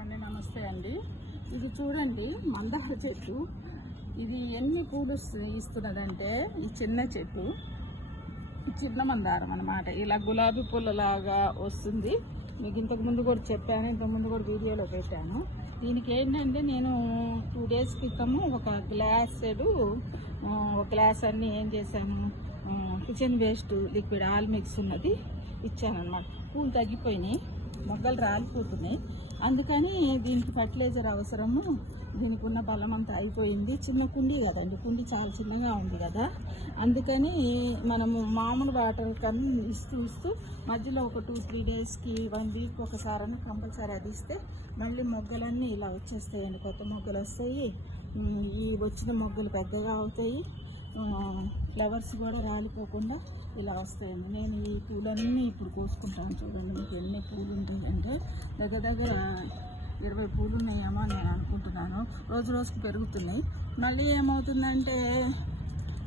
అండి, నమస్తే అండి. ఇది చూడండి మందార చెట్టు. ఇది ఎన్ని పూలు ఇస్తున్నదంటే ఈ చిన్న చెట్టు చిన్న మందారం అన్నమాట. ఇలా గులాబీ పూలలాగా వస్తుంది. మీకు ఇంతకు ముందు కూడా చెప్పాను, ఇంతకుముందు కూడా వీడియోలో పెట్టాను. దీనికి ఏంటంటే నేను 2 days క్రితము ఒక గ్లాస్ అన్నీ ఏం చేశాను, kitchen waste liquid all mix ఉన్నది ఇచ్చాను అనమాట. పూలు తగ్గిపోయినాయి, మొగ్గలు రాలిపోతున్నాయి. అందుకని దీనికి ఫర్టిలైజర్ అవసరము. దీనికి ఉన్న బలం అంతా అయిపోయింది. చిన్న కుండీ కదండి, కుండీ చాలా చిన్నగా ఉంది కదా, అందుకని మనము మామూలు వాటర్ కన్నా ఇస్తూ మధ్యలో ఒక 2-3 daysకి 1 week ఒకసారి కంపల్సరీ అది ఇస్తే మళ్ళీ మొగ్గలన్నీ ఇలా వచ్చేస్తాయండి. కొత్త మొగ్గలు వస్తాయి. ఈ వచ్చిన మొగ్గలు పెద్దగా అవుతాయి. ఫ్లవర్స్ కూడా రాలిపోకుండా ఇలా వస్తాయండి. నేను ఈ పూలన్నీ ఇప్పుడు కోసుకుంటాను. చూడండి మీకు ఎన్ని పూలు ఉంటాయంటే దగ్గర 20 పూలు ఉన్నాయేమో నేను అనుకుంటున్నాను. రోజు రోజుకి పెరుగుతున్నాయి. మళ్ళీ ఏమవుతుందంటే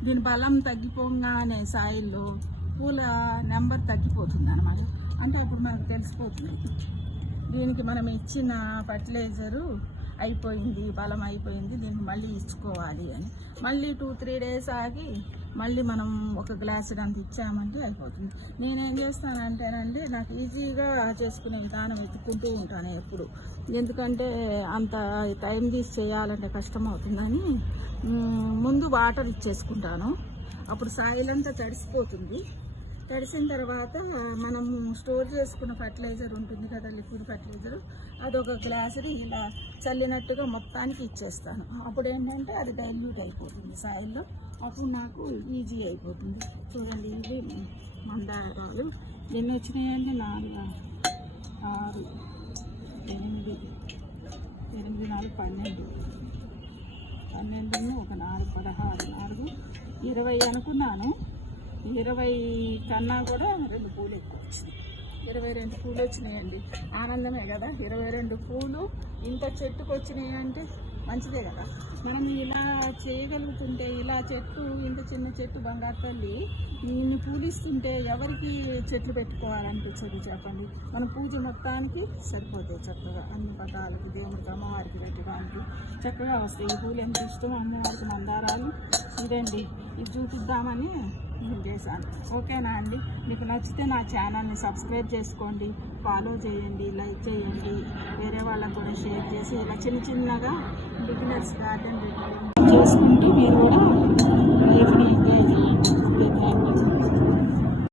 దీని బలం తగ్గిపోగానే సాయిల్లో పూల నెంబర్ తగ్గిపోతుంది అన్నమాట. అంటే అప్పుడు మనకు తెలిసిపోతుంది దీనికి మనం ఇచ్చిన ఫర్టిలైజరు అయిపోయింది, బలం అయిపోయింది, దీనికి మళ్ళీ ఇచ్చుకోవాలి అని. మళ్ళీ 2-3 days ఆగి మళ్ళీ మనం ఒక గ్లాస్ అంత ఇచ్చామంటే అయిపోతుంది. నేనేం చేస్తానంటేనండి, నాకు ఈజీగా చేసుకునే విధానం వెతుక్కుంటూ ఉంటాను ఎప్పుడు. ఎందుకంటే అంత టైం తీసి చేయాలంటే కష్టం అవుతుందని ముందు వాటర్ ఇచ్చేసుకుంటాను. అప్పుడు సాయిల్ అంతా తడిసిపోతుంది. తడిసిన తర్వాత మనము స్టోర్ చేసుకున్న ఫర్టిలైజర్ ఉంటుంది కదా, లిక్విడ్ ఫర్టిలైజర్, అదొక గ్లాసుని ఇలా చల్లినట్టుగా మొత్తానికి ఇచ్చేస్తాను. అప్పుడు ఏంటంటే అది డైల్యూట్ అయిపోతుంది సాయిల్లో. అప్పుడు నాకు ఈజీ అయిపోతుంది. చూడండి ఇవి మందారాలు ఎన్ని వచ్చినాయండి, 4, 6, 8, 4, 12, ఒక 4, 16, 20 అనుకున్నాను. 20 కన్నా కూడా 2 పూలు ఎక్కువ వచ్చినాయి. 22 పూలు వచ్చినాయండి. ఆనందమే కదా, 22 పూలు ఇంత చెట్టుకు వచ్చినాయి అంటే మంచిదే కదా. మనం ఇలా చేయగలుగుతుంటే, ఇలా చెట్టు ఇంత చిన్న చెట్టు బంగారు తల్లి ఇన్ని పూలు ఇస్తుంటే ఎవరికి చెట్లు పెట్టుకోవాలనిపించదు చెప్పండి. మన పూజ మొత్తానికి సరిపోతాయి చక్కగా. అన్ని పదాలకి, దేవుడికి, అమ్మవారికి పెట్టడానికి చక్కగా వస్తాయి. ఈ పూలు ఎంత ఇష్టం అమ్మవారికి మందారాలు. ఇదండి, ఇది చూపిద్దామని నేను చేశాను. ఓకేనా అండి? మీకు నచ్చితే నా ఛానల్ని సబ్స్క్రైబ్ చేసుకోండి, ఫాలో చేయండి, లైక్ చేయండి, వేరే వాళ్ళకు కూడా షేర్ చేసి ఇలా చిన్నగా బిగినర్స్ గార్డెన్ చేసుకుంటూ మీరు కూడా లైఫ్ని ఎంజాయ్